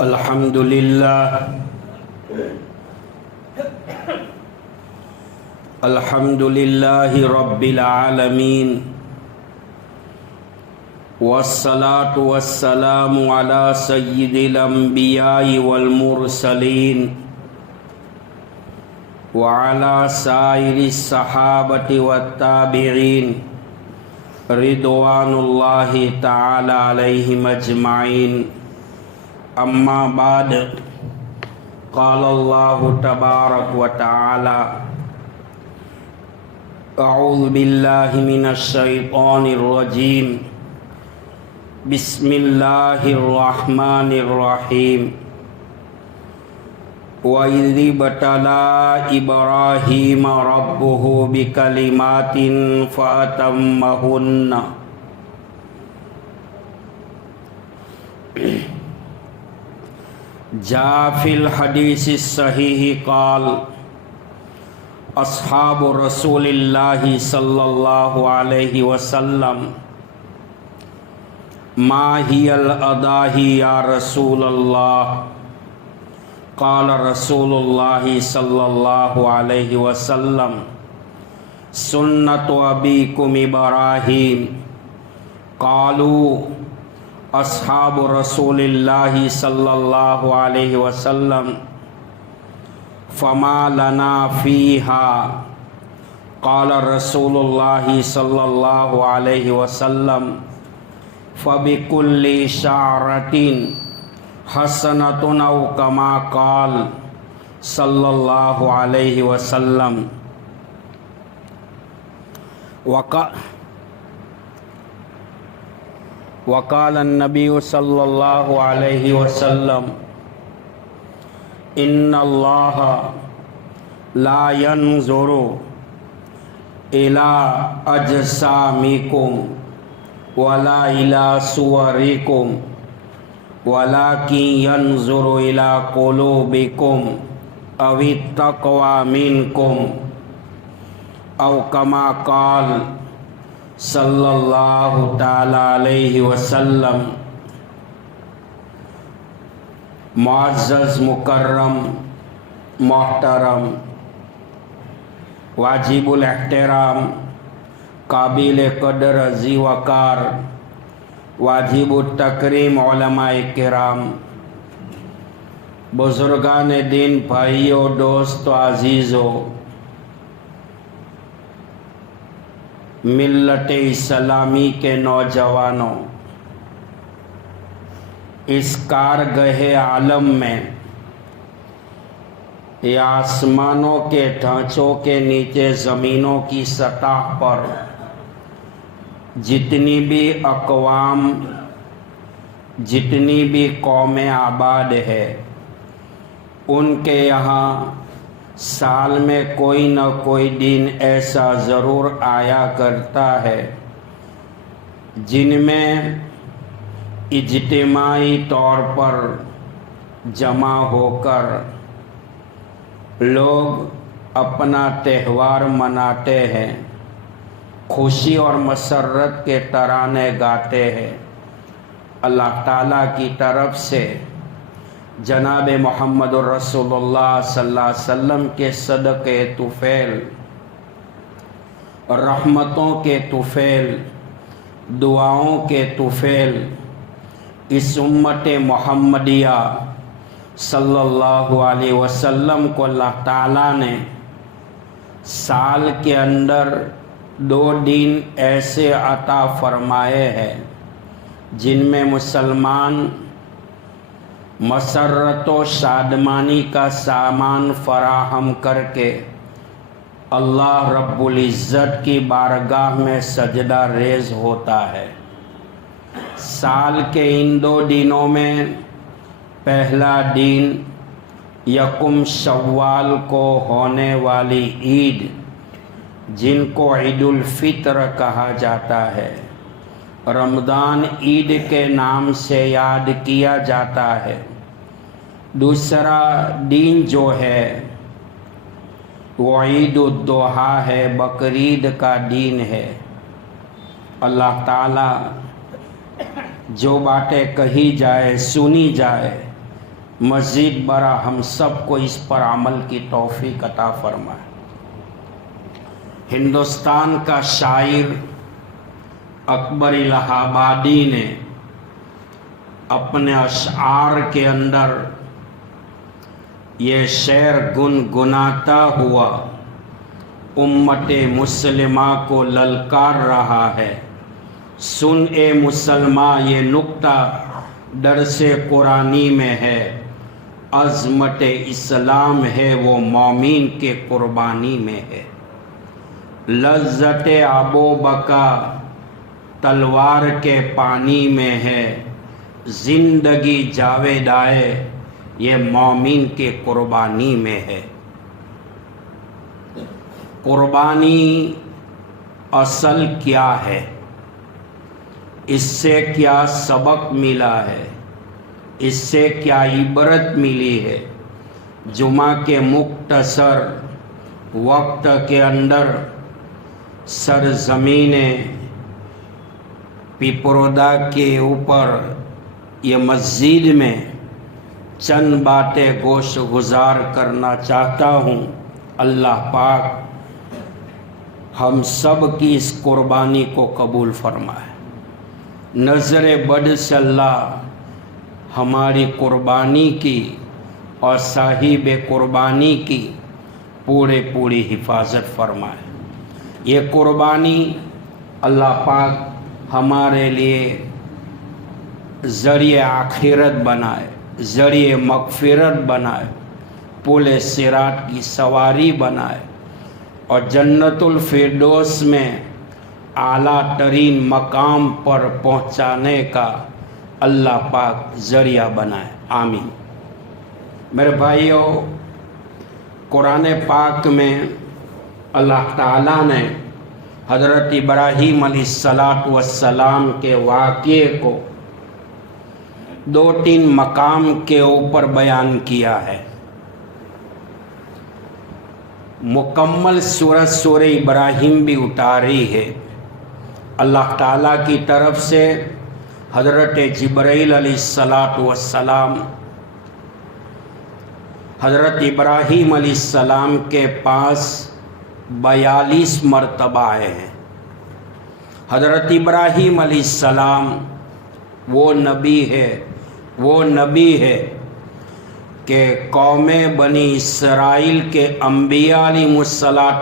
الحمد للہ الحمد للہ رب العالمین والصلاة والسلام علی سید الانبیاء والمرسلین وعلی سائر الصحابۃ والتابعین رضوان اللہ تعالی علیہم اجمعین. اما بعد قال اللہ تبارک و تعالی اعوذ باللہ من الشیطان الرجیم بسم اللہ الرحمن الرحیم. وَإِذِ ابْتَلَىٰ إِبْرَاهِيمَ رَبُّهُ بِكَلِمَاتٍ فَأَتَمَّهُنَّ. جاء فی الحدیث الصحیح قال اصحاب رسول اللہ صلی اللہ علیہ وسلم ما ہی الاضاحی یا رسول اللہ. قال رسول اللہ صلی اللہ علیہ وسلم سنت ابیکم ابراہیم. قالوا اصحاب رسول اللہ صلی اللہ علیہ وسلم فما لنا فیہا. قال رسول اللہ صلی اللہ علیہ وسلم فبکل شعرۃ حسنۃ او کما قال صلی اللہ علیہ وسلم. وقال النبی صلی اللہ علیہ وسلم ان اللہ لا ينظر الى اجسامکم ولا الى صورکم ولكن ينظر الى قلوبکم او التقوى منکم او کما قال صلی اللہ تعالی علیہ وسلم. معزز مکرم محترم واجب الاحترام قابل قدر ذی وقار واجب التکریم علماء کرام بزرگان دین بھائیو دوستو عزیزو ملت اسلامی کے نوجوانوں، اس کارگہ عالم میں یا آسمانوں کے ڈھانچوں کے نیچے زمینوں کی سطح پر جتنی بھی اقوام جتنی بھی قومیں آباد ہے، ان کے یہاں سال میں کوئی نہ کوئی دن ایسا ضرور آیا کرتا ہے جن میں اجتماعی طور پر جمع ہو کر لوگ اپنا تہوار مناتے ہیں، خوشی اور مسرت کے ترانے گاتے ہیں. اللہ تعالیٰ کی طرف سے جناب محمد الرسول اللہ صلی اللہ علیہ وسلم کے صدقے طفیل، رحمتوں کے طفیل، دعاؤں کے طفیل اس امت محمدیہ صلی اللہ علیہ وسلم کو اللہ تعالیٰ نے سال کے اندر 2 دن ایسے عطا فرمائے ہیں جن میں مسلمان مسرت و شادمانی کا سامان فراہم کر کے اللہ رب العزت کی بارگاہ میں سجدہ ریز ہوتا ہے. سال کے ان 2 دنوں میں پہلا دن یکم شوال کو ہونے والی عید جن کو عید الفطر کہا جاتا ہے، رمضان عید کے نام سے یاد کیا جاتا ہے. دوسرا دن جو ہے وہ عید الضحیٰ ہے، بقرعید کا دن ہے. اللہ تعالیٰ جو باتیں کہی جائے سنی جائے مزید برآں ہم سب کو اس پر عمل کی توفیق عطا فرمائے۔ ہندوستان کا شاعر اکبر الہ آبادی نے اپنے اشعار کے اندر یہ شعر گنگناتا ہوا امت مسلمہ کو للکار رہا ہے۔ سن اے مسلماں یہ نکتہ درس قرآنی میں ہے، عظمت اسلام ہے وہ مومن کے قربانی میں ہے۔ لذت آب و بقا تلوار کے پانی میں ہے، زندگی جاویدائے یہ مومن کے قربانی میں ہے۔ قربانی اصل کیا ہے؟ اس سے کیا سبق ملا ہے؟ اس سے کیا عبرت ملی ہے؟ جمعہ کے مختصر وقت کے اندر سرزمین پیپرودا کے اوپر یہ مسجد میں چند باتیں گوش گزار کرنا چاہتا ہوں۔ اللہ پاک ہم سب کی اس قربانی کو قبول فرمائے۔ نظر بد سے اللہ ہماری قربانی کی اور صاحب قربانی کی پوری حفاظت فرمائے۔ یہ قربانی اللہ پاک ہمارے لیے ذریعہ آخرت بنائے، ذریعہ مغفرت بنائے، پل صراط کی سواری بنائے اور جنت الفردوس میں اعلیٰ ترین مقام پر پہنچانے کا اللہ پاک ذریعہ بنائے، آمین۔ میرے بھائیوں، قرآن پاک میں اللہ تعالیٰ نے حضرت ابراہیم علیہ السلام کے واقعے کو 2-3 مقام کے اوپر بیان کیا ہے۔ مکمل سورہ ابراہیم بھی اتاری ہے۔ اللہ تعالیٰ کی طرف سے حضرت جبرائیل علیہ السلام حضرت ابراہیم علیہ السلام کے پاس 42 مرتبہ آئے ہیں۔ حضرت ابراہیم علیہ السلام وہ نبی ہے کہ قوم بنی اسرائیل کے انبیاء علیہ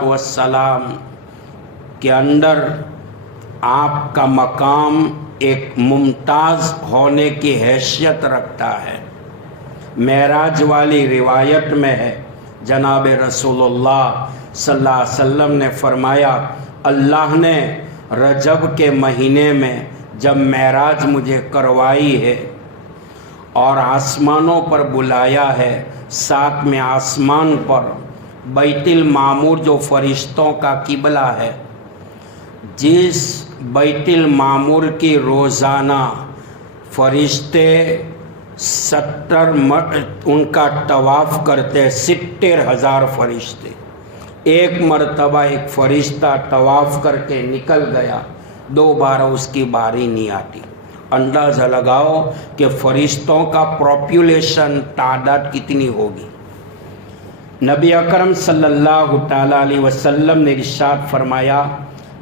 السلام کے اندر آپ کا مقام ایک ممتاز ہونے کی حیثیت رکھتا ہے۔ معراج والی روایت میں ہے، جناب رسول اللہ صلی اللہ علیہ وسلم نے فرمایا، اللہ نے رجب کے مہینے میں جب معراج مجھے کروائی ہے اور آسمانوں پر بلایا ہے، 7ویں آسمان پر بیت المعمور جو فرشتوں کا قبلہ ہے، جس بیت المعمور کی روزانہ فرشتے 70 ان کا طواف کرتے، 70,000 فرشتے۔ ایک مرتبہ ایک فرشتہ طواف کر کے نکل گیا، دوبارہ اس کی باری نہیں آتی۔ اندازہ لگاؤ کہ فرشتوں کا پاپولیشن تعداد کتنی ہوگی۔ نبی اکرم صلی اللہ تعالیٰ علیہ وسلم نے ارشاد فرمایا،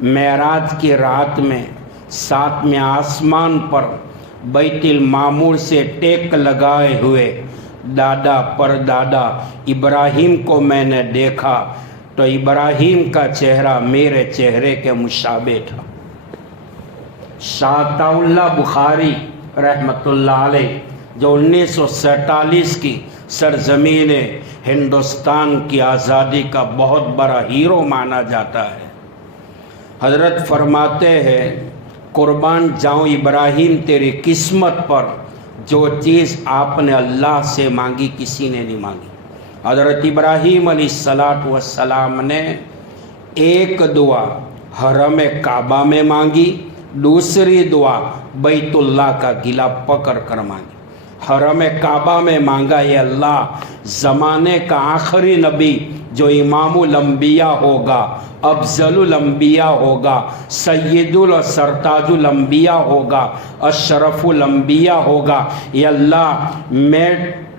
معراج کی رات میں 7ویں آسمان پر بیت المعمور سے ٹیک لگائے ہوئے دادا پر دادا ابراہیم کو میں نے دیکھا تو ابراہیم کا چہرہ میرے چہرے کے مشابہ تھا۔ شاہ اللہ بخاری رحمۃ اللہ علیہ جو 1947 کی سرزمین ہندوستان کی آزادی کا بہت بڑا ہیرو مانا جاتا ہے، حضرت فرماتے ہیں، قربان جاؤں ابراہیم تیری قسمت پر، جو چیز آپ نے اللہ سے مانگی کسی نے نہیں مانگی۔ حضرت ابراہیم علیہ السلام نے ایک دعا حرم کعبہ میں مانگی، دوسری دعا بیت اللہ کا گلا پکڑ کر مانگی۔ حرم کعبہ میں مانگا، اے اللہ زمانے کا آخری نبی جو امام الانبیاء ہوگا، افضل الانبیاء ہوگا، سید سرتاج الانبیاء ہوگا، اشرف الانبیاء ہوگا، اے اللہ میں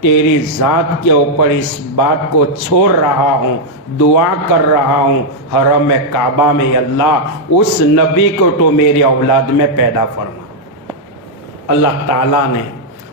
تیری ذات کے اوپر اس بات کو چھوڑ رہا ہوں، دعا کر رہا ہوں حرم کعبہ میں اللہ اس نبی کو تو میری اولاد میں پیدا فرما۔ اللہ تعالیٰ نے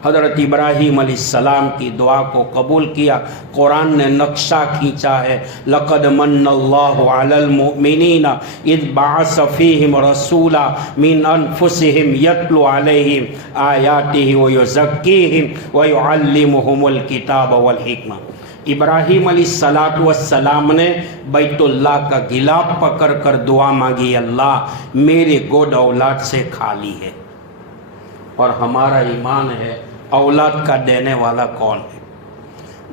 حضرت ابراہیم علیہ السلام کی دعا کو قبول کیا۔ قرآن نے نقشہ کھینچا ہے، لقد من اللہ علی المؤمنین اذ بعث فیہم رسولا من انفسہم یتلو علیہم آیاتہ ویزکیہم ویعلمہم الکتاب والحکمہ۔ ابراہیم علیہ السلام نے بیت اللہ کا گلاب پکڑ کر دعا مانگی، اللہ میرے گود اولاد سے خالی ہے۔ اور ہمارا ایمان ہے اولاد کا دینے والا کون ہے؟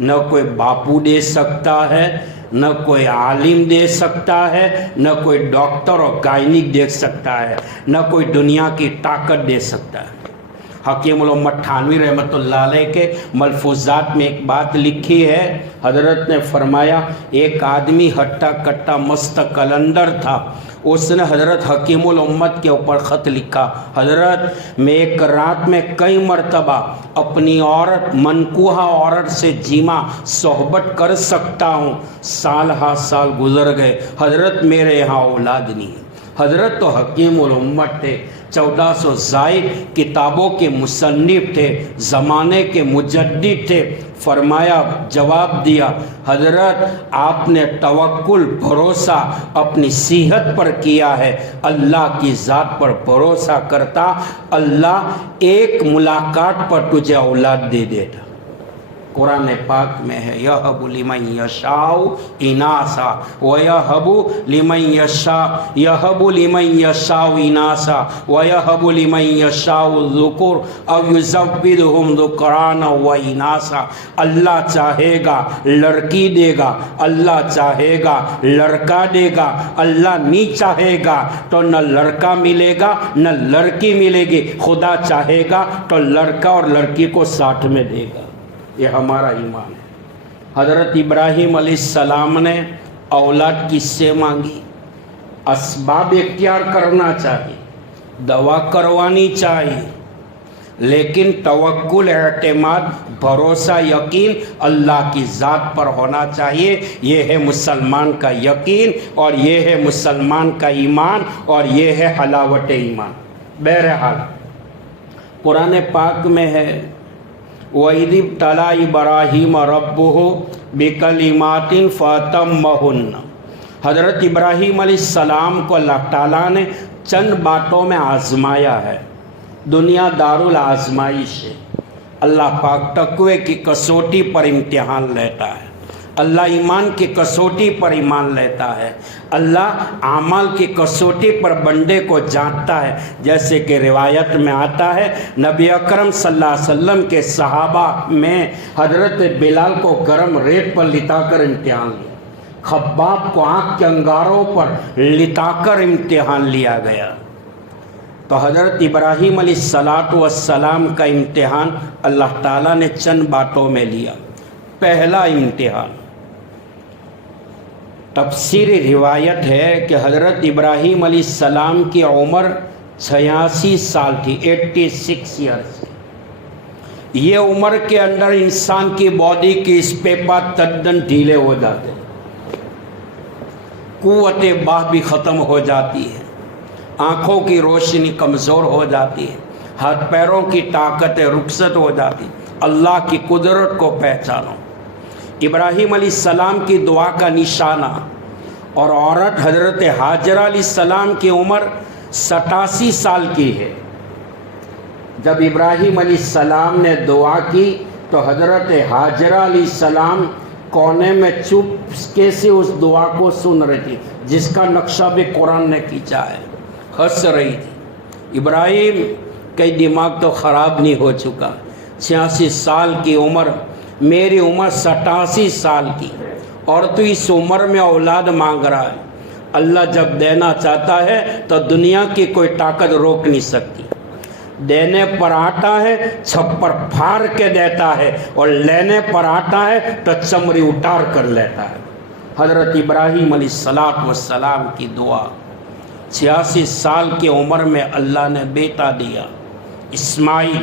نہ کوئی باپو دے سکتا ہے، نہ کوئی عالم دے سکتا ہے، نہ کوئی ڈاکٹر اور گائنک دے سکتا ہے، نہ کوئی دنیا کی طاقت دے سکتا ہے۔ حکیم الامت تھانوی رحمۃ اللہ علیہ کے ملفوظات میں ایک بات لکھی ہے، حضرت نے فرمایا ایک آدمی ہٹا کٹا مست قلندر تھا، اس نے حضرت حکیم الامت کے اوپر خط لکھا، حضرت میں ایک رات میں کئی مرتبہ اپنی عورت منکوحہ عورت سے جیما صحبت کر سکتا ہوں، سال ہا سال گزر گئے، حضرت میرے یہاں اولاد نہیں ہے۔ حضرت تو حکیم الامت تھے، 1400 زائد کتابوں کے مصنف تھے، زمانے کے مجدد تھے۔ فرمایا، جواب دیا، حضرت آپ نے توکل بھروسہ اپنی صحت پر کیا ہے، اللہ کی ذات پر بھروسہ کرتا اللہ ایک ملاقات پر تجھے اولاد دے دیتا۔ قرآن پاک میں ہے یہب لمن یشاء اناسا ویہب لمن یشاء اناسا ویہب لمن یشاء الذکور او یزودہم ذکرانا و اناسا۔ اللہ چاہے گا لڑکی دے گا، اللہ چاہے گا لڑکا دے گا، اللہ نہیں چاہے گا تو نہ لڑکا ملے گا نہ لڑکی ملے گی، خدا چاہے گا تو لڑکا اور لڑکی کو ساتھ میں دے گا۔ یہ ہمارا ایمان ہے۔ حضرت ابراہیم علیہ السلام نے اولاد کس سے مانگی؟ اسباب اختیار کرنا چاہیے، دوا کروانی چاہیے، لیکن توکل، اعتماد، بھروسہ، یقین اللہ کی ذات پر ہونا چاہیے۔ یہ ہے مسلمان کا یقین، اور یہ ہے مسلمان کا ایمان، اور یہ ہے حلاوت ایمان۔ بہرحال قرآن پاک میں ہے وَإِذِ ابْتَلَىٰ إِبْرَاهِيمَ رَبُّهُ بِكَلِمَاتٍ فَأَتَمَّهُنَّ۔ حضرت ابراہیم علیہ السلام کو اللہ تعالیٰ نے چند باتوں میں آزمایا ہے۔ دنیا دار الآزمائش ہے۔ اللہ پاک تقوی کی کسوٹی پر امتحان لیتا ہے، اللہ ایمان کی کسوٹی پر ایمان لیتا ہے، اللہ اعمال کی کسوٹی پر بندے کو جانچتا ہے۔ جیسے کہ روایت میں آتا ہے نبی اکرم صلی اللہ علیہ وسلم کے صحابہ میں حضرت بلال کو گرم ریت پر لٹا کر امتحان لیا، خباب کو آنکھ کے انگاروں پر لٹا کر امتحان لیا گیا۔ تو حضرت ابراہیم علیہ السلام کا امتحان اللہ تعالیٰ نے چند باتوں میں لیا۔ پہلا امتحان، تفسیری روایت ہے کہ حضرت ابراہیم علیہ السلام کی عمر 86 سال تھی، 86 ایئرس۔ یہ عمر کے اندر انسان کی باڈی کی اسپیپا تدن ڈھیلے ہو جاتے ہیں، قوت باہ بھی ختم ہو جاتی ہے، آنکھوں کی روشنی کمزور ہو جاتی ہے، ہاتھ پیروں کی طاقتیں رخصت ہو جاتی۔ اللہ کی قدرت کو پہچانو۔ ابراہیم علیہ السلام کی دعا کا نشانہ، اور عورت حضرت ہاجرہ علیہ السلام کی عمر 87 سال کی ہے۔ جب ابراہیم علیہ السلام نے دعا کی تو حضرت ہاجرہ علیہ السلام کونے میں چپکے سے اس دعا کو سن رہی تھی، جس کا نقشہ بھی قرآن نے کھینچا ہے۔ ہنس رہی تھی، ابراہیم کئی دماغ تو خراب نہیں ہو چکا، 86 سال کی عمر، میری عمر 87 سال کی، اور تو اس عمر میں اولاد مانگ رہا ہے۔ اللہ جب دینا چاہتا ہے تو دنیا کی کوئی طاقت روک نہیں سکتی۔ دینے پر آتا ہے چھپر پھاڑ کے دیتا ہے، اور لینے پر آتا ہے تو چمڑی اتار کر لیتا ہے۔ حضرت ابراہیم علیہ السلام کی دعا، 86 سال کی عمر میں اللہ نے بیٹا دیا، اسماعیل۔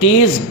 30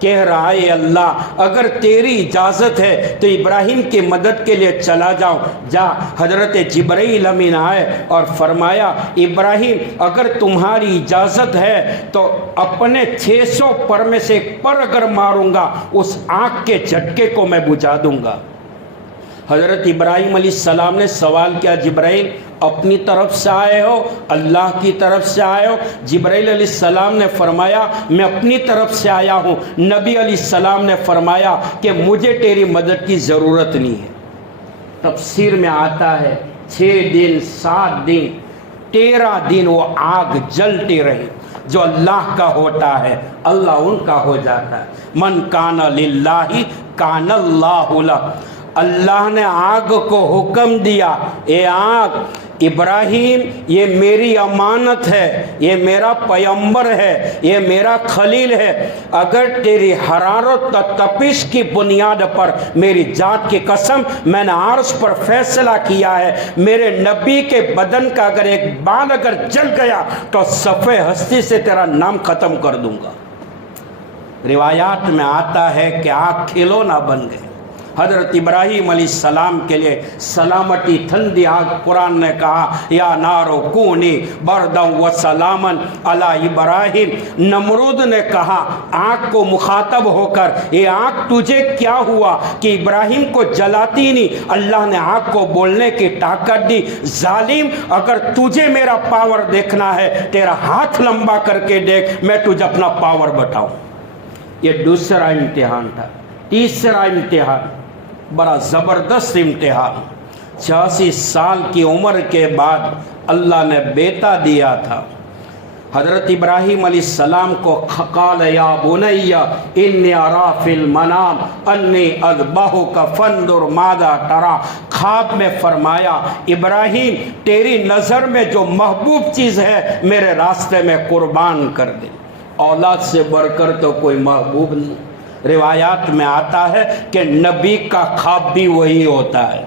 کہہ رہا ہے اللہ اگر تیری اجازت ہے تو ابراہیم کی مدد کے لیے چلا جاؤ۔ جا۔ حضرت جبرائیل امین آئے اور فرمایا ابراہیم اگر تمہاری اجازت ہے تو اپنے 600 پر میں سے ایک پر اگر ماروں گا اس آگ کے جھٹکے کو میں بجھا دوں گا۔ حضرت ابراہیم علیہ السلام نے سوال کیا جبرائیل اپنی طرف سے آئے ہو اللہ کی طرف سے آئے ہو؟ جبرائیل علیہ السلام نے فرمایا میں اپنی طرف سے آیا ہوں۔ نبی علیہ السلام نے فرمایا کہ مجھے تیری مدد کی ضرورت نہیں ہے۔ تفسیر میں آتا ہے 6 دن 7 دن 13 دن وہ آگ جلتی رہی۔ جو اللہ کا ہوتا ہے اللہ ان کا ہو جاتا ہے۔ من کان للہ کان اللہ لہ۔ اللہ نے آگ کو حکم دیا اے آگ ابراہیم یہ میری امانت ہے، یہ میرا پیغمبر ہے، یہ میرا خلیل ہے، اگر تیری حرارت و تپش کی بنیاد پر میری ذات کی قسم میں نے عرش پر فیصلہ کیا ہے میرے نبی کے بدن کا اگر ایک بال اگر جل گیا تو صفحہ ہستی سے تیرا نام ختم کر دوں گا۔ روایات میں آتا ہے کہ آگ کھلونا بن گئے۔ حضرت ابراہیم علیہ السلام کے لیے سلامتی ٹھنڈی آگ قرآن نے کہا یا نارو کونی بردم و سلامن علی ابراہیم۔ نمرود نے کہا آگ کو مخاطب ہو کر یہ آگ تجھے کیا ہوا کہ ابراہیم کو جلاتی نہیں؟ اللہ نے آگ کو بولنے کی طاقت دی ظالم اگر تجھے میرا پاور دیکھنا ہے تیرا ہاتھ لمبا کر کے دیکھ میں تجھے اپنا پاور بتاؤں۔ یہ دوسرا امتحان تھا۔ تیسرا امتحان بڑا زبردست امتحان۔ 86 سال کی عمر کے بعد اللہ نے بیٹا دیا تھا۔ حضرت ابراہیم علیہ السلام کو قال یا بنی انی ارا فی المنام انی اذبحک فانظر ماذا تری۔ خواب میں فرمایا ابراہیم تیری نظر میں جو محبوب چیز ہے میرے راستے میں قربان کر دے۔ اولاد سے بڑھ کر تو کوئی محبوب نہیں۔ روایات میں آتا ہے کہ نبی کا خواب بھی وہی ہوتا ہے۔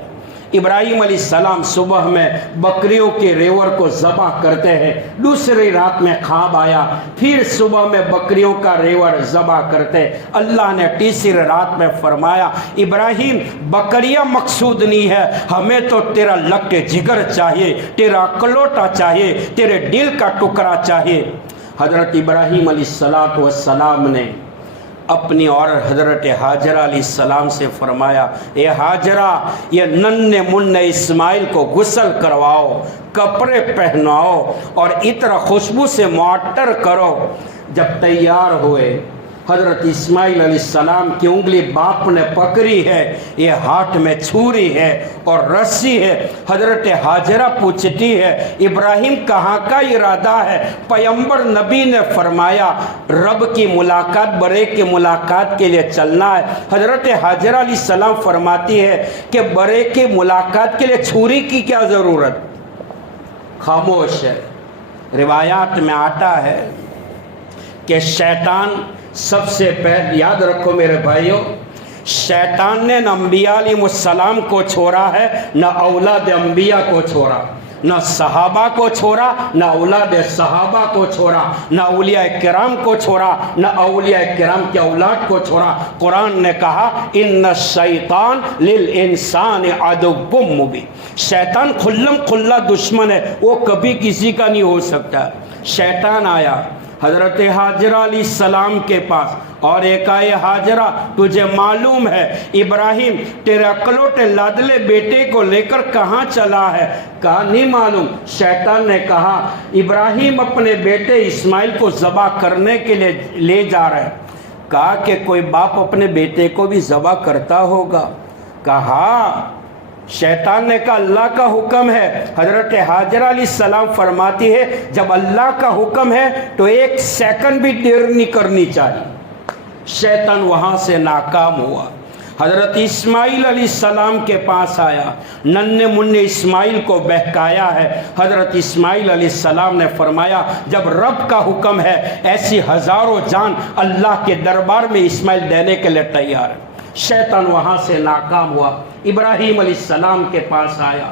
ابراہیم علیہ السلام صبح میں بکریوں کے ریور کو ذبح کرتے ہیں، دوسری رات میں خواب آیا پھر صبح میں بکریوں کا ریور ذبح کرتے۔ اللہ نے تیسری رات میں فرمایا ابراہیم بکریاں مقصود نہیں ہے، ہمیں تو تیرا لٹ جگر چاہیے، تیرا کلوٹا چاہیے، تیرے دل کا ٹکڑا چاہیے۔ حضرت ابراہیم علیہ السلام نے اپنی اور حضرت حاجرہ علیہ السلام سے فرمایا اے حاجرہ یہ ننھے منھے اسماعیل کو غسل کرواؤ، کپڑے پہناؤ اور عطر خوشبو سے معطر کرو۔ جب تیار ہوئے حضرت اسماعیل علیہ السلام کی انگلی باپ نے پکڑی ہے، یہ ہاتھ میں چھری ہے اور رسی ہے۔ حضرت حاجرہ پوچھتی ہے ابراہیم کہاں کا ارادہ ہے؟ پیغمبر نبی نے فرمایا رب کی ملاقات برے کی ملاقات کے لیے چلنا ہے۔ حضرت حاجرہ علیہ السلام فرماتی ہے کہ برے کی ملاقات کے لیے چھری کی کیا ضرورت؟ خاموش ہے۔ روایات میں آتا ہے کہ شیطان سب سے پہلے یاد رکھو میرے بھائیوں شیطان نے نہ انبیاء علیہ السلام کو چھوڑا ہے نہ اولاد انبیاء کو چھوڑا، نہ صحابہ کو چھوڑا نہ اولاد صحابہ کو چھوڑا، نہ اولیاء کرام کو چھوڑا نہ اولیاء کرام کی اولاد کو چھوڑا۔ قرآن نے کہا ان الشیطان للانسان عدو مبین۔ شیطان کھلم کھلا دشمن ہے، وہ کبھی کسی کا نہیں ہو سکتا۔ شیطان آیا حضرت حاجرہ علیہ السلام کے پاس اور ایک آئے حاجرہ تجھے معلوم ہے ابراہیم تیرے اکلوٹے لادلے بیٹے کو لے کر کہاں چلا ہے؟ کہا نہیں معلوم۔ شیطان نے کہا ابراہیم اپنے بیٹے اسماعیل کو ذبح کرنے کے لیے لے جا رہے۔ کہا کہ کوئی باپ اپنے بیٹے کو بھی ذبح کرتا ہوگا؟ کہا شیطان نے کہا اللہ کا حکم ہے۔ حضرت حاجرہ علیہ السلام فرماتی ہے جب اللہ کا حکم ہے تو 1 سیکنڈ بھی دیر نہیں کرنی چاہیے۔ شیطان وہاں سے ناکام ہوا۔ حضرت اسماعیل علیہ السلام کے پاس آیا، ننھے منھے اسماعیل کو بہکایا ہے۔ حضرت اسماعیل علیہ السلام نے فرمایا جب رب کا حکم ہے ایسی ہزاروں جان اللہ کے دربار میں اسماعیل دینے کے لیے تیار ہے۔ شیطان وہاں سے ناکام ہوا، ابراہیم علیہ السلام کے پاس آیا۔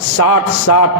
60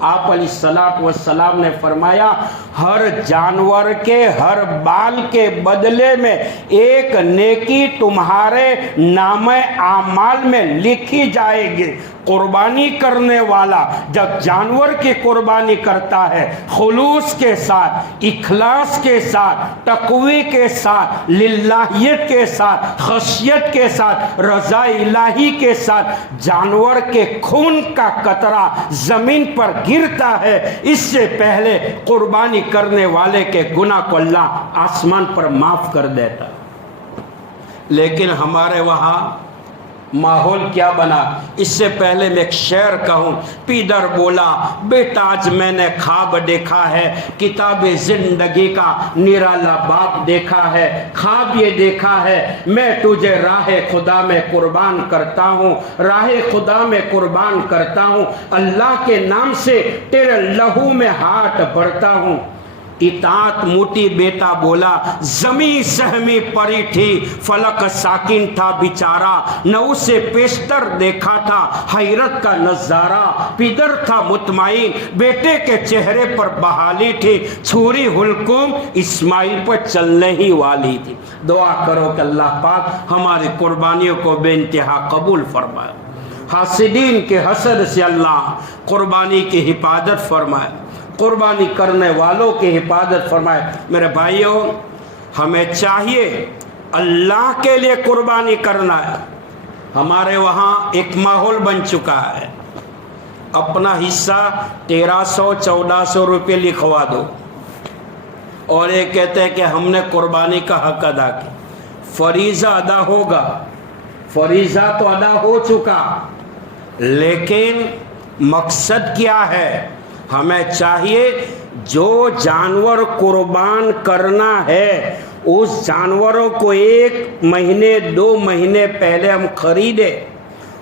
آپ علیہ السلام نے فرمایا ہر جانور کے ہر بال کے بدلے میں ایک نیکی تمہارے نامہ اعمال میں لکھی جائے گی۔ قربانی کرنے والا جب جانور کی قربانی کرتا ہے خلوص کے ساتھ، اخلاص کے ساتھ، تقوی کے ساتھ، للہیت کے ساتھ، خشیت کے ساتھ، رضا الہی کے ساتھ، جانور کے خون کا قطرہ زمین پر گرتا ہے اس سے پہلے قربانی کرنے والے کے گناہ کو اللہ آسمان پر معاف کر دیتا۔ لیکن ہمارے وہاں ماحول کیا بنا؟ اس سے پہلے میں ایک شعر کہوں، پیدر بولا بیٹا آج میں نے خواب دیکھا ہے، کتاب زندگی کا نرالا باب دیکھا ہے، خواب یہ دیکھا ہے میں تجھے راہ خدا میں قربان کرتا ہوں، راہ خدا میں قربان کرتا ہوں، اللہ کے نام سے تیرے لہو میں ہاتھ بھرتا ہوں۔ اطاعت موٹی بیٹا بولا زمیں سہمی پری تھی، فلک ساکن تھا بیچارہ، نہ اسے پیشتر دیکھا تھا حیرت کا نظارہ، پدر تھا مطمئن بیٹے کے چہرے پر بحالی تھی، چھری حلقوم اسماعیل پر چلنے ہی والی تھی۔ دعا کرو کہ اللہ پاک ہماری قربانیوں کو بے انتہا قبول فرمائے، حاسدین کے حسد سے اللہ قربانی کی حفاظت فرمائے، قربانی کرنے والوں کی حفاظت فرمائے۔ میرے بھائیوں، ہمیں چاہیے اللہ کے لیے قربانی کرنا ہے۔ ہمارے وہاں ایک ماحول بن چکا ہے، اپنا حصہ 1300 1400 روپے لکھوا دو اور یہ کہتے ہیں کہ ہم نے قربانی کا حق ادا کیا۔ فریضہ ادا ہوگا، فریضہ تو ادا ہو چکا، لیکن مقصد کیا ہے؟ ہمیں چاہیے جو جانور قربان کرنا ہے اس جانوروں کو 1 مہینے 2 مہینے پہلے ہم خریدے،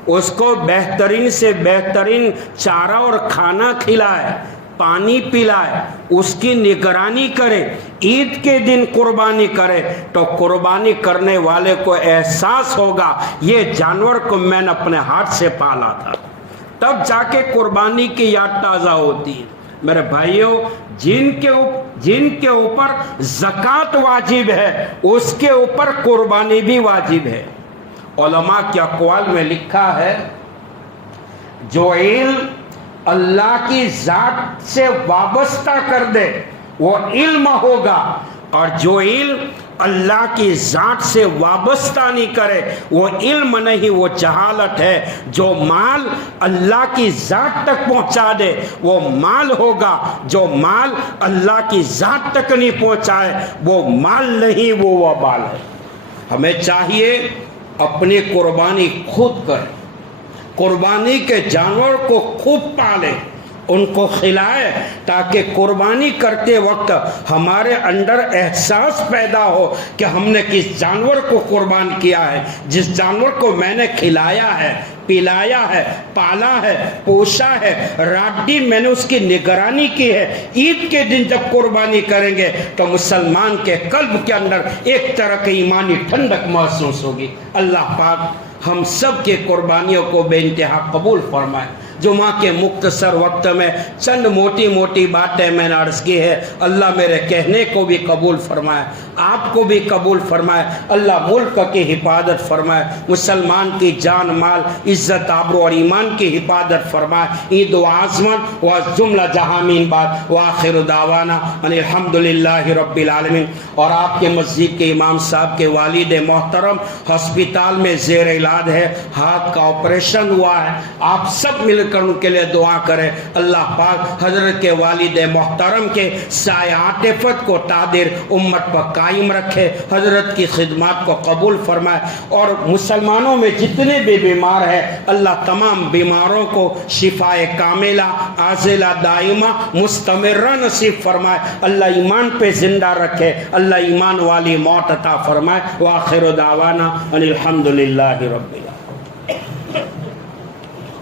اس کو بہترین سے بہترین چارہ اور کھانا کھلائے، پانی پلائے، اس کی نگرانی کرے، عید کے دن قربانی کرے تو قربانی کرنے والے کو احساس ہوگا یہ جانور کو میں نے اپنے ہاتھ سے پالا تھا، تب جا کے قربانی کی یاد تازہ ہوتی ہے۔ میرے بھائیوں، جن کے اوپر زکوٰۃ واجب ہے اس کے اوپر قربانی بھی واجب ہے۔ علماء کے اقوال میں لکھا ہے جو علم اللہ کی ذات سے وابستہ کر دے وہ علم ہوگا، اور جو علم اللہ کی ذات سے وابستہ نہیں کرے وہ علم نہیں، وہ جہالت ہے۔ جو مال اللہ کی ذات تک پہنچا دے وہ مال ہوگا، جو مال اللہ کی ذات تک نہیں پہنچائے وہ مال نہیں، وہ وبال ہے۔ ہمیں چاہیے اپنی قربانی خود کریں، قربانی کے جانور کو خود پالیں، ان کو کھلائے تاکہ قربانی کرتے وقت ہمارے اندر احساس پیدا ہو کہ ہم نے کس جانور کو قربان کیا ہے، جس جانور کو میں نے کھلایا ہے، پلایا ہے، پالا ہے، پوشا ہے، رات دن میں نے اس کی نگرانی کی ہے۔ عید کے دن جب قربانی کریں گے تو مسلمان کے قلب کے اندر ایک طرح کی ایمانی ٹھنڈک محسوس ہوگی۔ اللہ پاک ہم سب کے قربانیوں کو بے انتہا قبول فرمائے۔ جمعہ کے مختصر وقت میں چند موٹی موٹی باتیں میں نے عرض کی ہے، اللہ میرے کہنے کو بھی قبول فرمائے، آپ کو بھی قبول فرمائے، اللہ ملک کی حفاظت فرمائے، مسلمان کی جان مال عزت آبرو اور ایمان کی حفاظت فرمائے۔ عید و عظمت و جملہ جہامین بعد وآخر دعوانا ان الحمدللہ رب العالمین۔ اور آپ کے مسجد کے امام صاحب کے والد محترم ہسپتال میں زیر علاج ہے، ہاتھ کا آپریشن ہوا ہے، آپ سب مل کر ان کے لیے دعا کریں۔ اللہ پاک حضرت کے والد محترم کے سایہ عاطفت کو تادر امت پر قائم رکھے، حضرت کی خدمات کو قبول فرمائے، اور مسلمانوں میں جتنے بھی بیمار ہیں اللہ تمام بیماروں کو شفاء کاملہ عاجلہ دائمہ مستمرہ نصیب فرمائے، اللہ ایمان پہ زندہ رکھے، اللہ ایمان والی موت عطا فرمائے۔ وآخر دعوانا ان الحمدللہ رب العالمین۔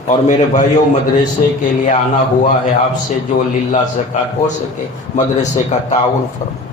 اور میرے بھائیوں، مدرسے کے لیے آنا ہوا ہے، آپ سے جو للہ زکوٰۃ ہو سکے مدرسے کا تعاون فرمائیں۔